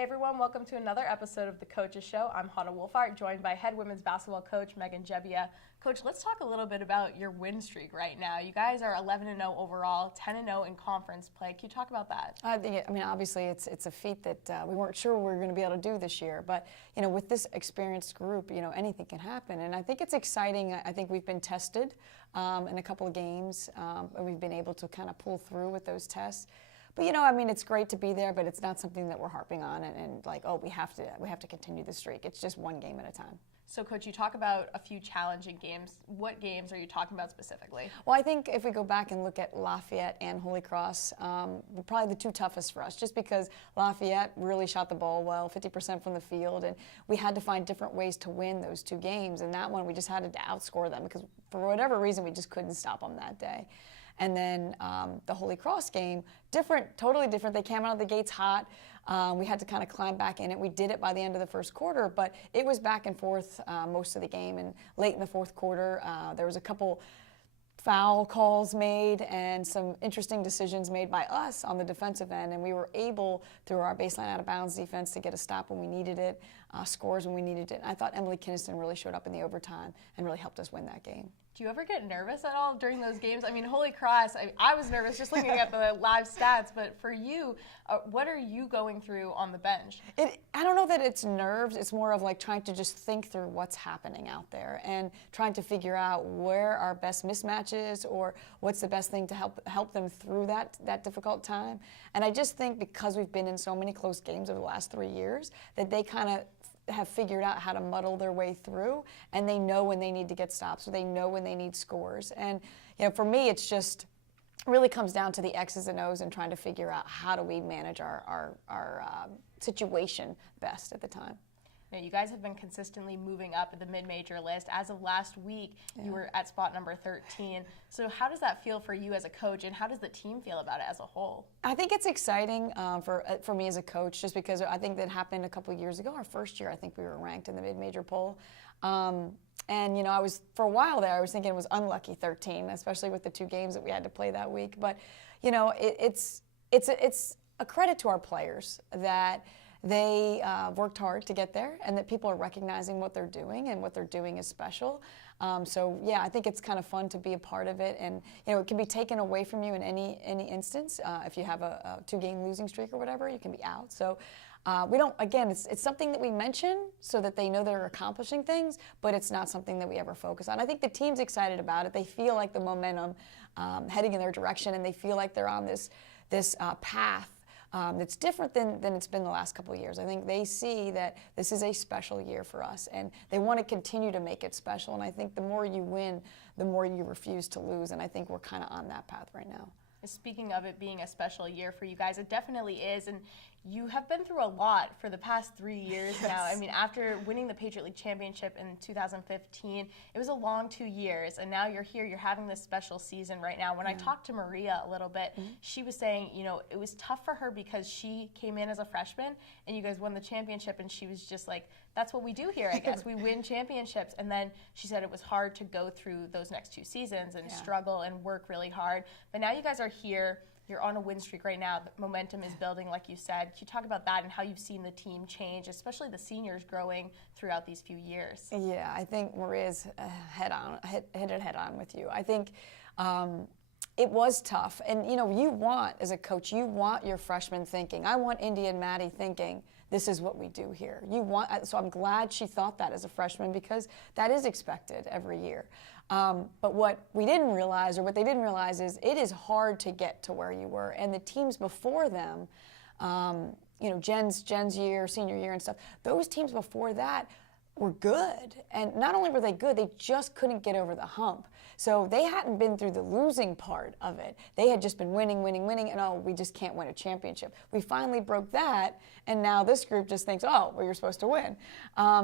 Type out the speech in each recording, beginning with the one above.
Hey everyone, welcome to another episode of The Coaches Show. I'm Wohlfahrt, joined by head women's basketball coach Megan Gebbia. Coach, let's talk a little bit about your win streak right now. You guys are 11-0 overall, 10-0 in conference play. Can you talk about that? Obviously it's a feat that we weren't sure we were going to be able to do this year. But, with this experienced group, anything can happen. And I think it's exciting. I think we've been tested in a couple of games, and we've been able to kind of pull through with those tests. But it's great to be there, but it's not something that we're harping on and like, oh, we have to continue the streak. It's just one game at a time. So, Coach, you talk about a few challenging games. What games are you talking about specifically? Well, I think if we go back and look at Lafayette and Holy Cross, probably the two toughest for us, just because Lafayette really shot the ball well, 50% from the field, and we had to find different ways to win those two games. And that one, we just had to outscore them because for whatever reason, we just couldn't stop them that day. And then the Holy Cross game, totally different. They came out of the gates hot. We had to kind of climb back in it. We did it by the end of the first quarter, but it was back and forth most of the game. And late in the fourth quarter, there was a couple foul calls made and some interesting decisions made by us on the defensive end. And we were able, through our baseline out-of-bounds defense, to get a stop when we needed it, scores when we needed it. And I thought Emily Kinniston really showed up in the overtime and really helped us win that game. Do you ever get nervous at all during those games? I mean, Holy Cross, I was nervous just looking at the live stats, but for you, what are you going through on the bench? I don't know that it's nerves. It's more of like trying to just think through what's happening out there and trying to figure out where our best mismatch is or what's the best thing to help them through that difficult time. And I just think because we've been in so many close games over the last 3 years that they kind of have figured out how to muddle their way through, and they know when they need to get stops or they know when they need scores. And for me, it's just really comes down to the X's and O's and trying to figure out how do we manage our situation best at the time. Now, you guys have been consistently moving up in the mid-major list. As of last week, you were at spot number 13. So how does that feel for you as a coach, and how does the team feel about it as a whole? I think it's exciting for me as a coach, just because I think that happened a couple of years ago. Our first year, I think we were ranked in the mid-major poll. And I was, for a while there, I was thinking it was unlucky 13, especially with the two games that we had to play that week. But, it's a credit to our players that they worked hard to get there, and that people are recognizing what they're doing, and what they're doing is special. I think it's kind of fun to be a part of it, and it can be taken away from you in any instance. If you have a 2-game losing streak or whatever, you can be out. So we don't. Again, it's something that we mention so that they know they're accomplishing things, but it's not something that we ever focus on. I think the team's excited about it. They feel like the momentum heading in their direction, and they feel like they're on this path. That's different than it's been the last couple of years. I think they see that this is a special year for us, and they want to continue to make it special. And I think the more you win, the more you refuse to lose. And I think we're kind of on that path right now. Speaking of it being a special year for you guys, it definitely is. And you have been through a lot for the past 3 years now. I mean, after winning the Patriot League Championship in 2015, it was a long 2 years. And now you're here, you're having this special season right now. When I talked to Maria a little bit, she was saying, it was tough for her because she came in as a freshman and you guys won the championship. And she was just like, that's what we do here, I guess. We win championships. And then she said it was hard to go through those next 2 seasons and struggle and work really hard. But now you guys are here. You're on a win streak right now. The momentum is building, like you said. Can you talk about that and how you've seen the team change, especially the seniors growing throughout these few years? Yeah, I think Maria's hit it head on with you. I think it was tough. And, you want, as a coach, you want your freshmen thinking. I want Indy and Maddie thinking, this is what we do here. So I'm glad she thought that as a freshman, because that is expected every year. But what we didn't realize, or what they didn't realize, is it is hard to get to where you were. And the teams before them, Jen's year, senior year and stuff, those teams before that were good. And not only were they good, they just couldn't get over the hump. So they hadn't been through the losing part of it. They had just been winning, and we just can't win a championship. We finally broke that, and now this group just thinks, you're supposed to win.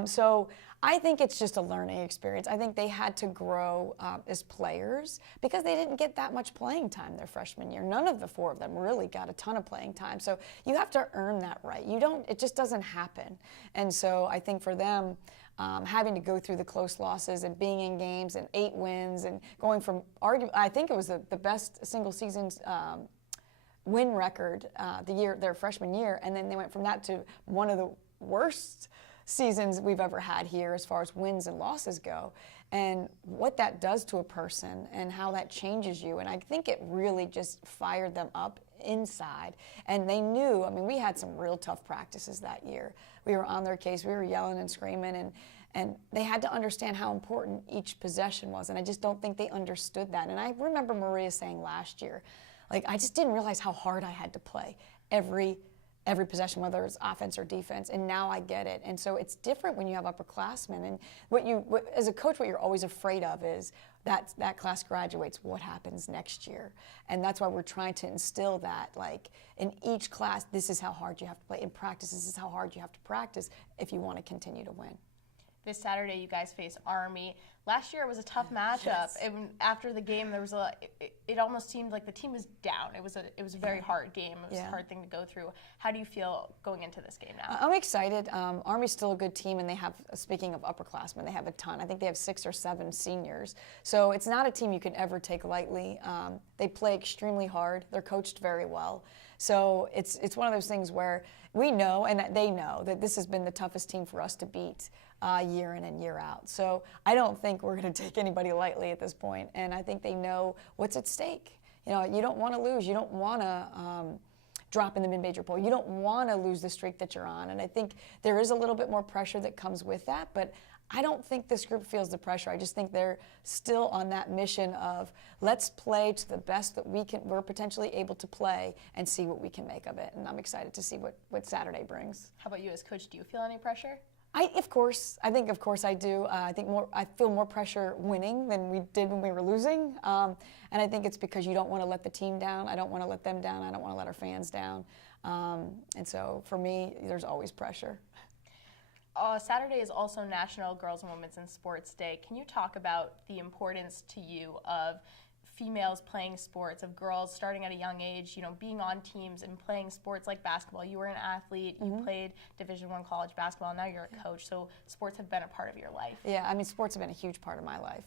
So I think it's just a learning experience. I think they had to grow as players because they didn't get that much playing time their freshman year. None of the 4 of them really got a ton of playing time. So you have to earn that right. It just doesn't happen. And so I think for them, having to go through the close losses and being in games and 8 wins and going from I think it was the best single season win record their freshman year, and then they went from that to one of the worst seasons we've ever had here as far as wins and losses go, and what that does to a person and how that changes you. And I think it really just fired them up inside. And they knew, I mean, we had some real tough practices that year. We were on their case, we were yelling and screaming, and they had to understand how important each possession was. And I just don't think they understood that. And I remember Maria saying last year, like, I just didn't realize how hard I had to play every possession, whether it's offense or defense, and now I get it. And so it's different when you have upperclassmen. And as a coach, what you're always afraid of is that class graduates, what happens next year? And that's why we're trying to instill that, like, in each class, this is how hard you have to play. In practice, this is how hard you have to practice if you want to continue to win. This Saturday, you guys face Army. Last year, it was a tough matchup. Yes. After the game, there was it almost seemed like the team was down. It was a very hard game. It was a hard thing to go through. How do you feel going into this game now? I'm excited. Army's still a good team, and they have, speaking of upperclassmen, they have a ton. I think they have 6 or 7 seniors. So it's not a team you can ever take lightly. They play extremely hard. They're coached very well. So it's one of those things where we know, and they know, that this has been the toughest team for us to beat year in and year out. So I don't think we're going to take anybody lightly at this point, and I think they know what's at stake. You know, you don't want to lose. You don't want to drop in the mid-major poll. You don't want to lose the streak that you're on, and I think there is a little bit more pressure that comes with that, but I don't think this group feels the pressure. I just think they're still on that mission of let's play to the best that we're potentially able to play and see what we can make of it, and I'm excited to see what Saturday brings. How about you as coach? Do you feel any pressure? Of course I do. I feel more pressure winning than we did when we were losing. And I think it's because you don't want to let the team down. I don't want to let them down. I don't want to let our fans down. And so for me, there's always pressure. Saturday is also National Girls and Women's in Sports Day. Can you talk about the importance to you of females playing sports, of girls starting at a young age, you know, being on teams and playing sports like basketball? You were an athlete, you played Division I college basketball, now you're a coach, so sports have been a part of your life. Yeah, I mean, sports have been a huge part of my life.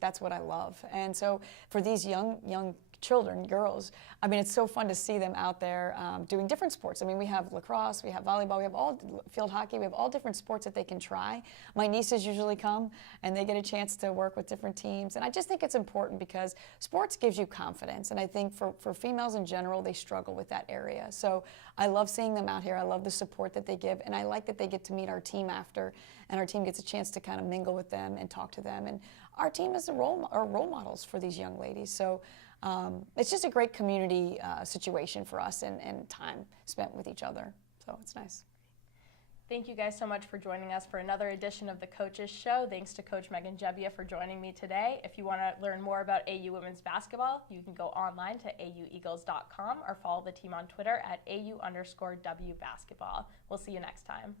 That's what I love. And so for these young children, girls, I mean, it's so fun to see them out there doing different sports. I mean, we have lacrosse, we have volleyball, we have all field hockey, we have all different sports that they can try. My nieces usually come and they get a chance to work with different teams. And I just think it's important because sports gives you confidence. And I think for females in general, they struggle with that area. So I love seeing them out here. I love the support that they give. And I like that they get to meet our team after, and our team gets a chance to kind of mingle with them and talk to them. And our team is role models for these young ladies. So it's just a great community situation for us and time spent with each other. So it's nice. Thank you guys so much for joining us for another edition of the Coaches Show. Thanks to Coach Megan Gebbia for joining me today. If you want to learn more about AU women's basketball, you can go online to aueagles.com or follow the team on Twitter at @AU_W basketball. We'll see you next time.